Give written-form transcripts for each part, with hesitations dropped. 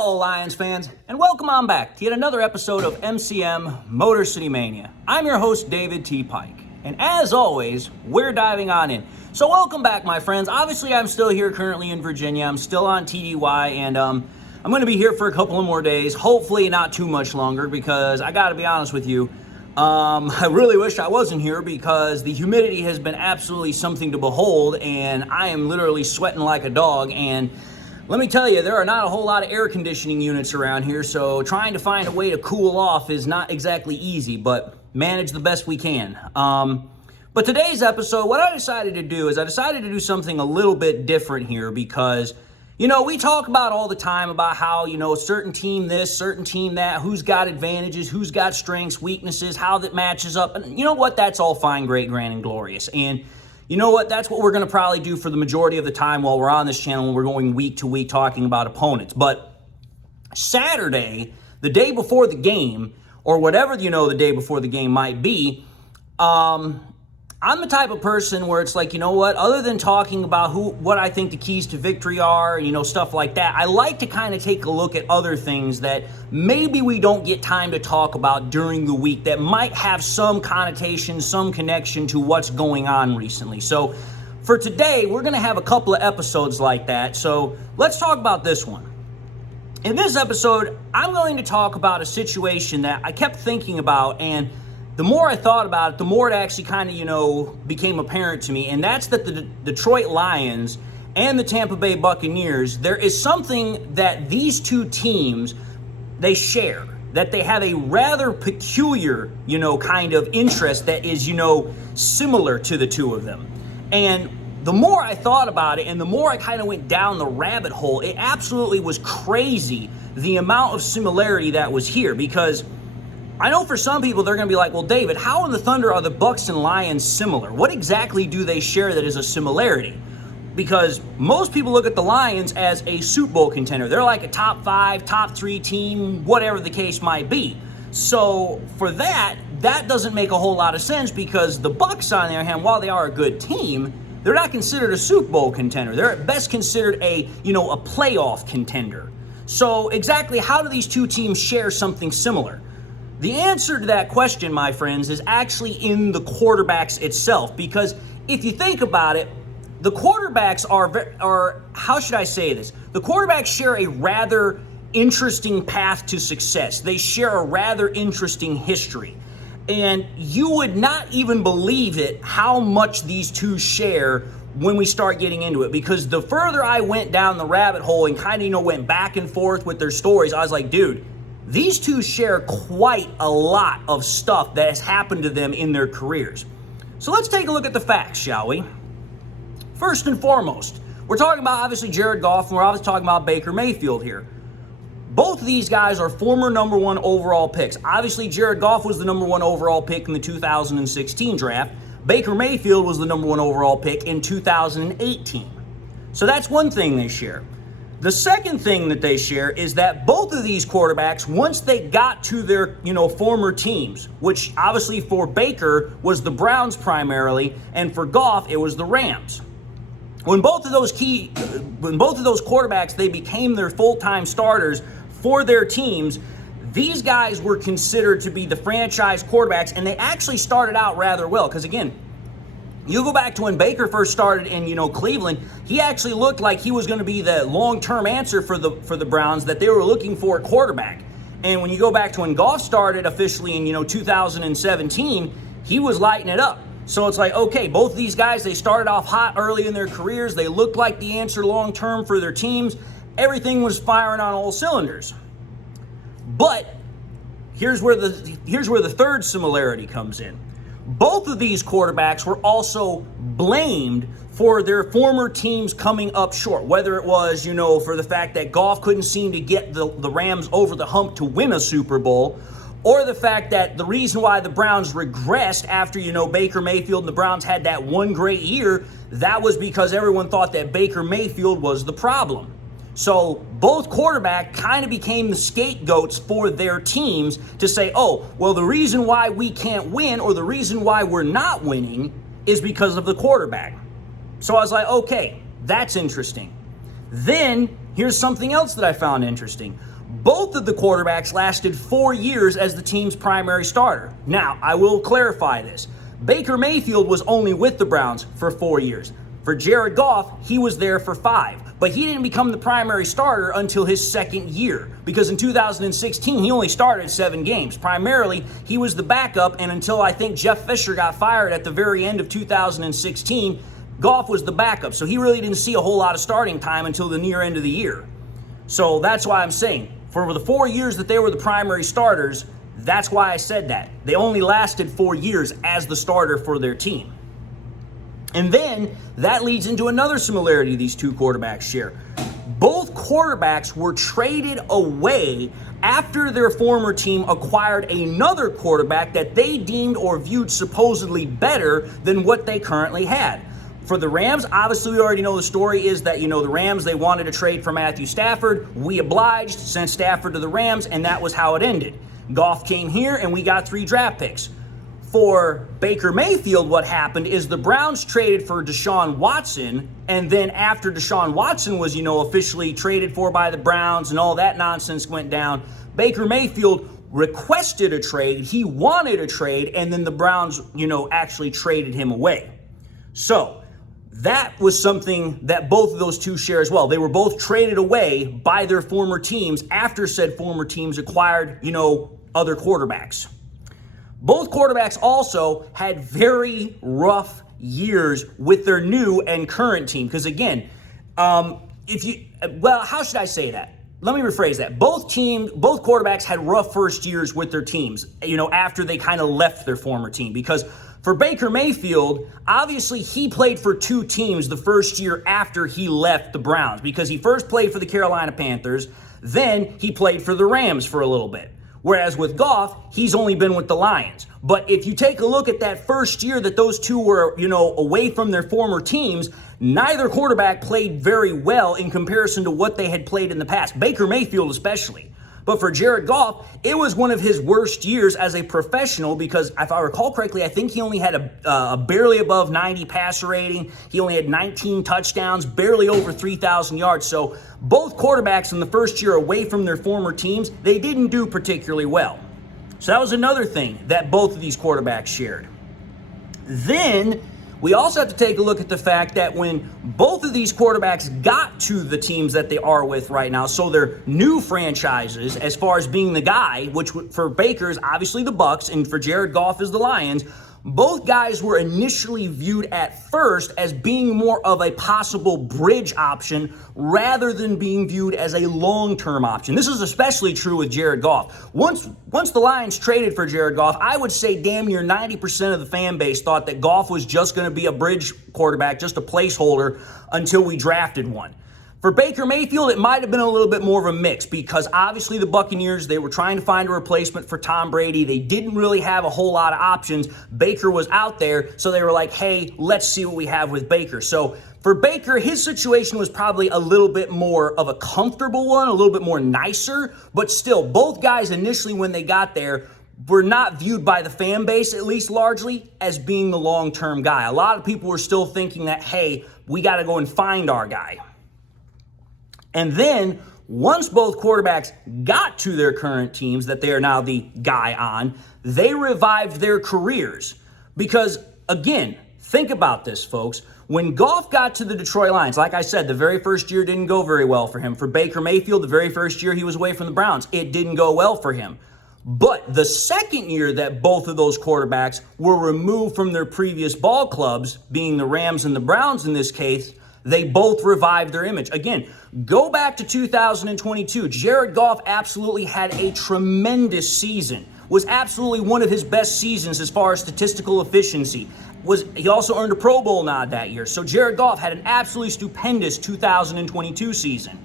Hello, Lions fans, and welcome on back to yet another episode of MCM Motor City Mania. I'm your host, David T. Pike, and as always, we're diving on in. So welcome back, my friends. Obviously, I'm still here currently in Virginia. I'm still on TDY, and I'm going to be here for a couple of more days, hopefully not too much longer, because I got to be honest with you, I really wish I wasn't here because the humidity has been absolutely something to behold, and I am literally sweating like a dog, and let me tell you, there are not a whole lot of air conditioning units around here, so trying to find a way to cool off is not exactly easy, but manage the best we can. But today's episode, what I decided to do is I decided to do something a little bit different here because, we talk about all the time about how, certain team this, certain team that, who's got advantages, who's got strengths, weaknesses, how that matches up. And you know what? That's all fine, great, grand, and glorious. And you know what? That's what we're going to probably do for the majority of the time while we're on this channel when we're going week to week talking about opponents. But Saturday, the day before the game, or whatever the day before the game might be, I'm the type of person where it's like, you know what, other than talking about what I think the keys to victory are, stuff like that, I like to kind of take a look at other things that maybe we don't get time to talk about during the week that might have some connotation, some connection to what's going on recently. So for today, we're going to have a couple of episodes like that. So let's talk about this one. In this episode, I'm going to talk about a situation that I kept thinking about, and the more I thought about it, the more it actually kind of, became apparent to me, and that's that the Detroit Lions and the Tampa Bay Buccaneers, there is something that these two teams, they share, that they have a rather peculiar, kind of interest that is, similar to the two of them. And the more I thought about it and the more I kind of went down the rabbit hole, it absolutely was crazy the amount of similarity that was here, because I know for some people they're going to be like, well, David, how in the thunder are the Bucs and Lions similar? What exactly do they share that is a similarity? Because most people look at the Lions as a Super Bowl contender. They're like a top 5, top 3 team, whatever the case might be. So for that doesn't make a whole lot of sense because the Bucs, on the other hand, while they are a good team, they're not considered a Super Bowl contender. They're at best considered a playoff contender. So exactly how do these two teams share something similar? The answer to that question, my friends, is actually in the quarterbacks itself, because if you think about it, the quarterbacks are, how should I say this? The quarterbacks share a rather interesting path to success. They share a rather interesting history. And you would not even believe it how much these two share when we start getting into it, because the further I went down the rabbit hole and kind of, went back and forth with their stories, I was like, dude, these two share quite a lot of stuff that has happened to them in their careers. So let's take a look at the facts, shall we? First and foremost, we're talking about obviously Jared Goff, and we're obviously talking about Baker Mayfield here. Both of these guys are former number 1 overall picks. Obviously, Jared Goff was the number 1 overall pick in the 2016 draft. Baker Mayfield was the number 1 overall pick in 2018. So that's one thing they share. The second thing that they share is that both of these quarterbacks, once they got to their, former teams, which obviously for Baker was the Browns primarily, and for Goff, it was the Rams. When both of those quarterbacks, they became their full-time starters for their teams, these guys were considered to be the franchise quarterbacks, and they actually started out rather well, because again, you go back to when Baker first started in, Cleveland, he actually looked like he was going to be the long-term answer for the Browns that they were looking for at quarterback. And when you go back to when Goff started officially in, 2017, he was lighting it up. So it's like, okay, both of these guys, they started off hot early in their careers. They looked like the answer long-term for their teams. Everything was firing on all cylinders. But here's where the third similarity comes in. Both of these quarterbacks were also blamed for their former teams coming up short, whether it was, for the fact that Goff couldn't seem to get the Rams over the hump to win a Super Bowl, or the fact that the reason why the Browns regressed after, Baker Mayfield and the Browns had that one great year, that was because everyone thought that Baker Mayfield was the problem. So both quarterbacks kind of became the scapegoats for their teams to say, oh, well, the reason why we can't win or the reason why we're not winning is because of the quarterback. So I was like, okay, that's interesting. Then Here's something else that I found interesting. Both of the quarterbacks lasted 4 years as the team's primary starter. Now, I will clarify this. Baker Mayfield was only with the Browns for 4 years. For Jared Goff, he was there for 5. But he didn't become the primary starter until his second year, because in 2016, he only started 7 games. Primarily, he was the backup, and until I think Jeff Fisher got fired at the very end of 2016, Goff was the backup. So he really didn't see a whole lot of starting time until the near end of the year. So that's why I'm saying, for the 4 years that they were the primary starters, that's why I said that. They only lasted 4 years as the starter for their team. And then that leads into another similarity these two quarterbacks share. Both quarterbacks were traded away after their former team acquired another quarterback that they deemed or viewed supposedly better than what they currently had. For the Rams, obviously we already know the story is that, the Rams, they wanted to trade for Matthew Stafford. We obliged, sent Stafford to the Rams, and that was how it ended. Goff came here, and we got 3 draft picks. For Baker Mayfield, what happened is the Browns traded for Deshaun Watson, and then after Deshaun Watson was, officially traded for by the Browns and all that nonsense went down, Baker Mayfield requested a trade. He wanted a trade, and then the Browns, actually traded him away. So that was something that both of those two share as well. They were both traded away by their former teams after said former teams acquired, other quarterbacks. Both quarterbacks also had very rough years with their new and current team. Because again, how should I say that? Let me rephrase that. Both quarterbacks had rough first years with their teams, after they kind of left their former team. Because for Baker Mayfield, obviously he played for 2 teams the first year after he left the Browns. Because he first played for the Carolina Panthers, then he played for the Rams for a little bit. Whereas with Goff, he's only been with the Lions. But if you take a look at that first year that those two were, away from their former teams, neither quarterback played very well in comparison to what they had played in the past. Baker Mayfield especially. But for Jared Goff, it was one of his worst years as a professional because, if I recall correctly, I think he only had a barely above 90 passer rating. He only had 19 touchdowns, barely over 3,000 yards. So both quarterbacks in the first year away from their former teams, they didn't do particularly well. So that was another thing that both of these quarterbacks shared. Then we also have to take a look at the fact that when both of these quarterbacks got to the teams that they are with right now, so they're new franchises as far as being the guy, which for Baker is obviously the Bucs, and for Jared Goff is the Lions, both guys were initially viewed at first as being more of a possible bridge option rather than being viewed as a long-term option. This is especially true with Jared Goff. Once the Lions traded for Jared Goff, I would say damn near 90% of the fan base thought that Goff was just going to be a bridge quarterback, just a placeholder until we drafted one. For Baker Mayfield, it might have been a little bit more of a mix because obviously the Buccaneers, they were trying to find a replacement for Tom Brady. They didn't really have a whole lot of options. Baker was out there, so they were like, hey, let's see what we have with Baker. So for Baker, his situation was probably a little bit more of a comfortable one, a little bit more nicer, but still, both guys initially when they got there were not viewed by the fan base, at least largely, as being the long-term guy. A lot of people were still thinking that, hey, we got to go and find our guy. And then once both quarterbacks got to their current teams that they are now the guy on, they revived their careers. Because, again, think about this, folks. When Goff got to the Detroit Lions, like I said, the very first year didn't go very well for him. For Baker Mayfield, the very first year he was away from the Browns, it didn't go well for him. But the second year that both of those quarterbacks were removed from their previous ball clubs, being the Rams and the Browns in this case, they both revived their image. Again, go back to 2022. Jared Goff absolutely had a tremendous season. Was absolutely one of his best seasons as far as statistical efficiency. He also earned a Pro Bowl nod that year. So Jared Goff had an absolutely stupendous 2022 season.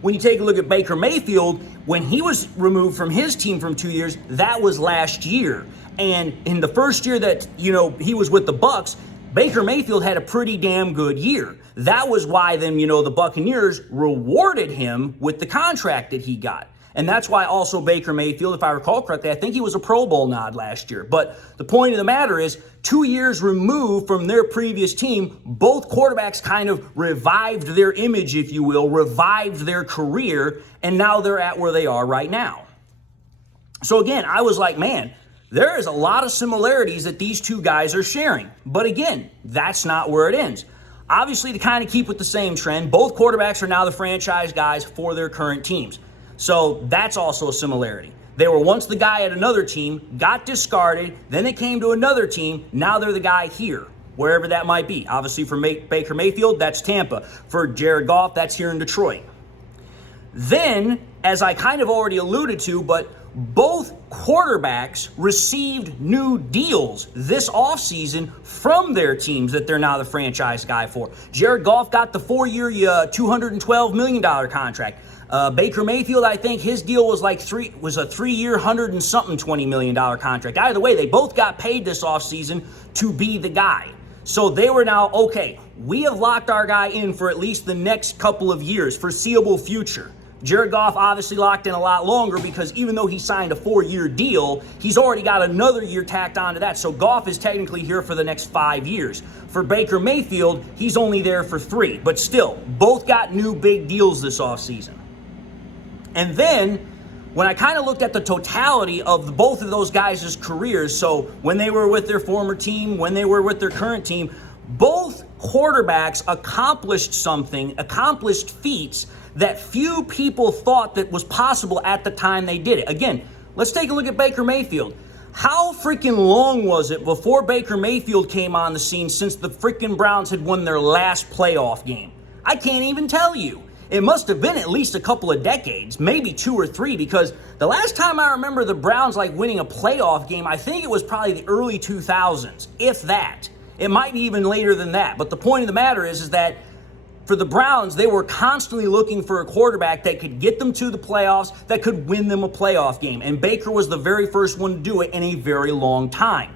When you take a look at Baker Mayfield, when he was removed from his team from 2 years, that was last year. And in the first year that, he was with the Bucs, Baker Mayfield had a pretty damn good year. That was why then, the Buccaneers rewarded him with the contract that he got. And that's why also Baker Mayfield, if I recall correctly, I think he was a Pro Bowl nod last year. But the point of the matter is, 2 years removed from their previous team, both quarterbacks kind of revived their image, if you will, revived their career, and now they're at where they are right now. So again, I was like, man, there is a lot of similarities that these two guys are sharing. But again, that's not where it ends. Obviously, to kind of keep with the same trend, both quarterbacks are now the franchise guys for their current teams. So that's also a similarity. They were once the guy at another team, got discarded, then they came to another team, now they're the guy here, wherever that might be. Obviously for Baker Mayfield, that's Tampa. For Jared Goff, that's here in Detroit. Then, as I kind of already alluded to, but both quarterbacks received new deals this offseason from their teams that they're now the franchise guy for. Jared Goff got the 4-year, $212 million contract. Baker Mayfield, I think his deal was like a 3-year, $120 million contract. Either way, they both got paid this offseason to be the guy. So they were now, okay, we have locked our guy in for at least the next couple of years, foreseeable future. Jared Goff obviously locked in a lot longer because even though he signed a 4-year deal, he's already got another year tacked onto that. So Goff is technically here for the next 5 years. For Baker Mayfield, he's only there for 3. But still, both got new big deals this offseason. And then, when I kind of looked at the totality of both of those guys' careers, so when they were with their former team, when they were with their current team, both quarterbacks accomplished feats that few people thought that was possible at the time they did it. Again, let's take a look at Baker Mayfield. How freaking long was it before Baker Mayfield came on the scene since the freaking Browns had won their last playoff game? I can't even tell you. It must have been at least a couple of decades, maybe 2 or 3, because the last time I remember the Browns winning a playoff game, I think it was probably the early 2000s, if that. It might be even later than that. But the point of the matter is that for the Browns, they were constantly looking for a quarterback that could get them to the playoffs, that could win them a playoff game. And Baker was the very first one to do it in a very long time.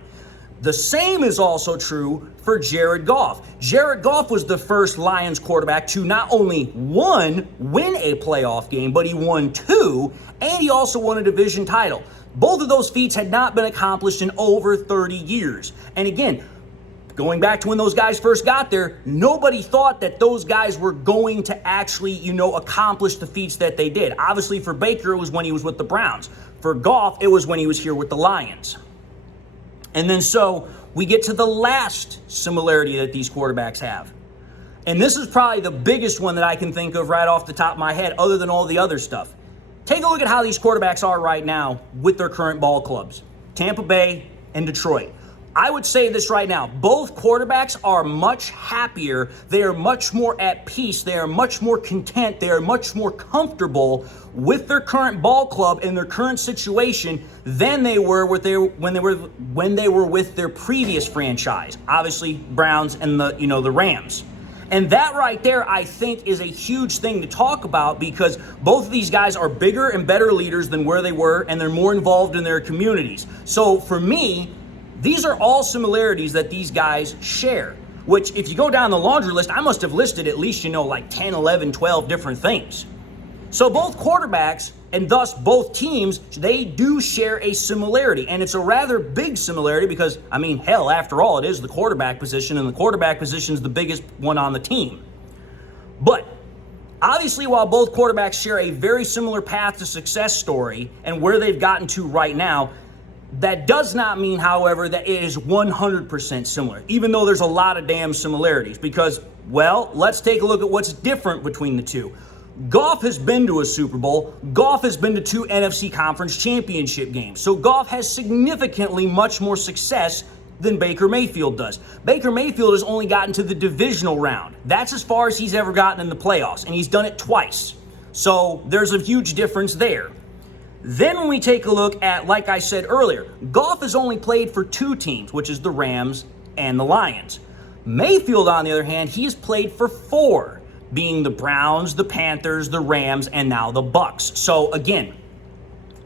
The same is also true for Jared Goff. Jared Goff was the first Lions quarterback to not only win a playoff game, but he won 2, and he also won a division title. Both of those feats had not been accomplished in over 30 years. And again, going back to when those guys first got there, nobody thought that those guys were going to actually, accomplish the feats that they did. Obviously, for Baker, it was when he was with the Browns. For Goff, it was when he was here with the Lions. And then so we get to the last similarity that these quarterbacks have. And this is probably the biggest one that I can think of right off the top of my head, other than all the other stuff. Take a look at how these quarterbacks are right now with their current ball clubs, Tampa Bay and Detroit. I would say this right now. Both quarterbacks are much happier. They are much more at peace. They are much more content. They are much more comfortable with their current ball club and their current situation than they were when they were with their previous franchise. Obviously, Browns and the Rams. And that right there, I think, is a huge thing to talk about because both of these guys are bigger and better leaders than where they were, and they're more involved in their communities. So for me, these are all similarities that these guys share, which if you go down the laundry list, I must have listed at least, 10, 11, 12 different things. So both quarterbacks and thus both teams, they do share a similarity. And it's a rather big similarity because, hell, after all, it is the quarterback position, and the quarterback position is the biggest one on the team. But obviously, while both quarterbacks share a very similar path to success story and where they've gotten to right now, that does not mean, however, that it is 100% similar, even though there's a lot of damn similarities because, well, let's take a look at what's different between the two. Goff has been to a Super Bowl. Goff has been to 2 NFC Conference Championship games. So Goff has significantly much more success than Baker Mayfield does. Baker Mayfield has only gotten to the divisional round. That's as far as he's ever gotten in the playoffs, and he's done it twice. So there's a huge difference there. Then when we take a look at, like I said earlier, Goff has only played for 2 teams, which is the Rams and the Lions. Mayfield, on the other hand, he has played for 4, being the Browns, the Panthers, the Rams, and now the Bucs. So again,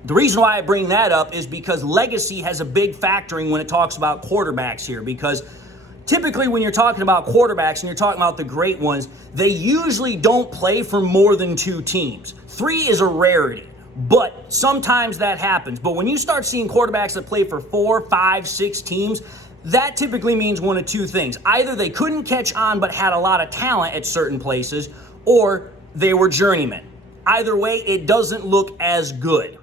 the reason why I bring that up is because legacy has a big factoring when it talks about quarterbacks here, because typically when you're talking about quarterbacks and you're talking about the great ones, they usually don't play for more than 2 teams. 3 is a rarity. but sometimes that happens. But when you start seeing quarterbacks that play for 4, 5, 6 teams, that typically means one of two things. Either they couldn't catch on but had a lot of talent at certain places, or they were journeymen. Either way, it doesn't look as good.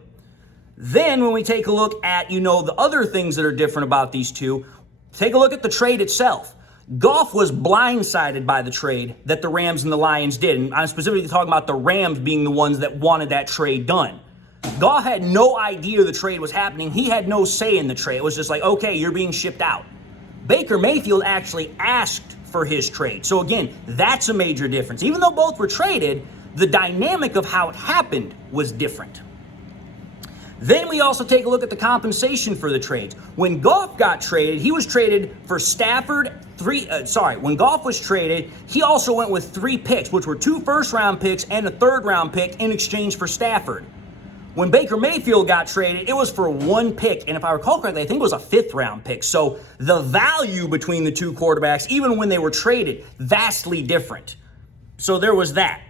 Then when we take a look at, the other things that are different about these two, take a look at the trade itself. Goff was blindsided by the trade that the Rams and the Lions did. And I'm specifically talking about the Rams being the ones that wanted that trade done. Goff had no idea the trade was happening. He had no say in the trade. It was just like, okay, you're being shipped out. Baker Mayfield actually asked for his trade. So again, that's a major difference. Even though both were traded, the dynamic of how it happened was different. Then we also take a look at the compensation for the trades. When Goff got traded, he was traded for Stafford. When Goff was traded, he also went with 3 picks, which were 2 first-round picks and a third-round pick in exchange for Stafford. When Baker Mayfield got traded, it was for 1 pick, and if I recall correctly, I think it was a 5th-round pick. So the value between the two quarterbacks, even when they were traded, vastly different. So there was that.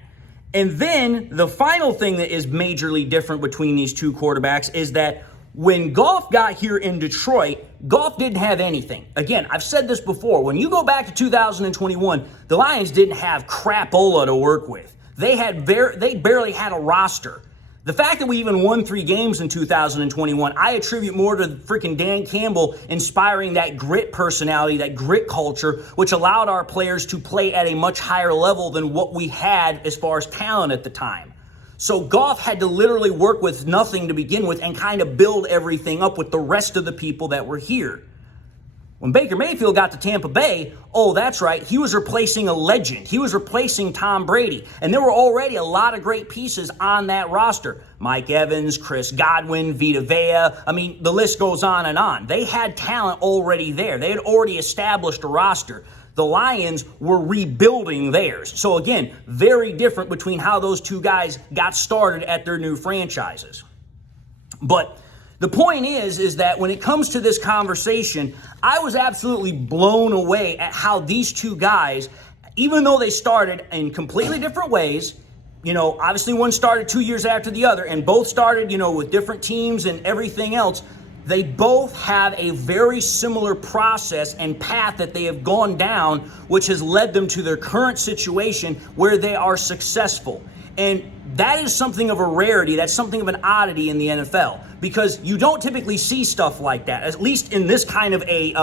And then the final thing that is majorly different between these two quarterbacks is that when Goff got here in Detroit, Goff didn't have anything. Again, I've said this before. When you go back to 2021, the Lions didn't have crapola to work with. They barely had a roster. The fact that we even won 3 games in 2021, I attribute more to freaking Dan Campbell inspiring that grit personality, that grit culture, which allowed our players to play at a much higher level than what we had as far as talent at the time. So Goff had to literally work with nothing to begin with and kind of build everything up with the rest of the people that were here. When Baker Mayfield got to Tampa Bay, oh, that's right, he was replacing a legend. He was replacing Tom Brady. And there were already a lot of great pieces on that roster. Mike Evans, Chris Godwin, Vita Vea. I mean, the list goes on and on. They had talent already there. They had already established a roster. The Lions were rebuilding theirs. So again, very different between how those two guys got started at their new franchises. But the point is that when it comes to this conversation, I was absolutely blown away at how these two guys, even though they started in completely different ways, obviously one started 2 years after the other, and both started, with different teams and everything else, they both have a very similar process and path that they have gone down, which has led them to their current situation where they are successful. And that is something of a rarity. That's something of an oddity in the NFL, because you don't typically see stuff like that, at least in this kind of a,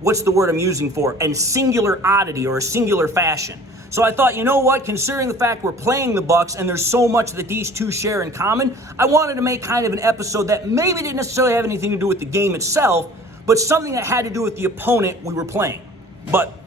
what's the word I'm using for, a singular oddity or a singular fashion. So I thought, you know what, considering the fact we're playing the Bucs and there's so much that these two share in common, I wanted to make kind of an episode that maybe didn't necessarily have anything to do with the game itself, but something that had to do with the opponent we were playing. But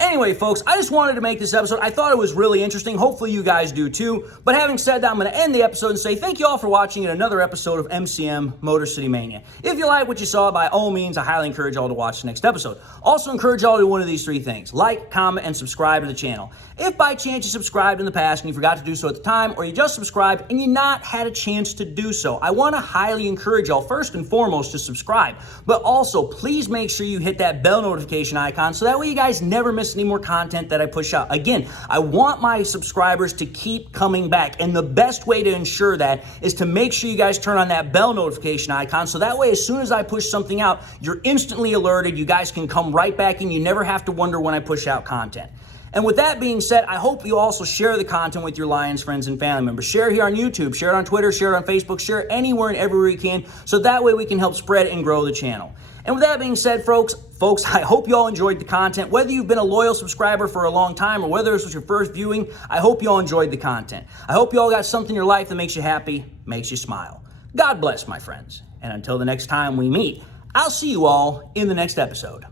anyway, folks, I just wanted to make this episode. I thought it was really interesting. Hopefully you guys do too. But having said that, I'm going to end the episode and say thank you all for watching another episode of MCM Motor City Mania. If you like what you saw, by all means, I highly encourage y'all to watch the next episode. Also encourage y'all to do one of these 3 things. Like, comment, and subscribe to the channel. If by chance you subscribed in the past and you forgot to do so at the time, or you just subscribed and you not had a chance to do so, I want to highly encourage y'all, first and foremost, to subscribe. But also, please make sure you hit that bell notification icon so that way you guys never miss any more content that I push out. Again, I want my subscribers to keep coming back, and the best way to ensure that is to make sure you guys turn on that bell notification icon so that way as soon as I push something out, you're instantly alerted. You guys can come right back in. You never have to wonder when I push out content. And with that being said, I hope you also share the content with your Lions friends and family members. Share it here on YouTube, share it on Twitter, share it on Facebook, share it anywhere and everywhere you can, so that way we can help spread and grow the channel. And with that being said, folks, I hope you all enjoyed the content. Whether you've been a loyal subscriber for a long time or whether this was your first viewing, I hope you all enjoyed the content. I hope you all got something in your life that makes you happy, makes you smile. God bless, my friends. And until the next time we meet, I'll see you all in the next episode.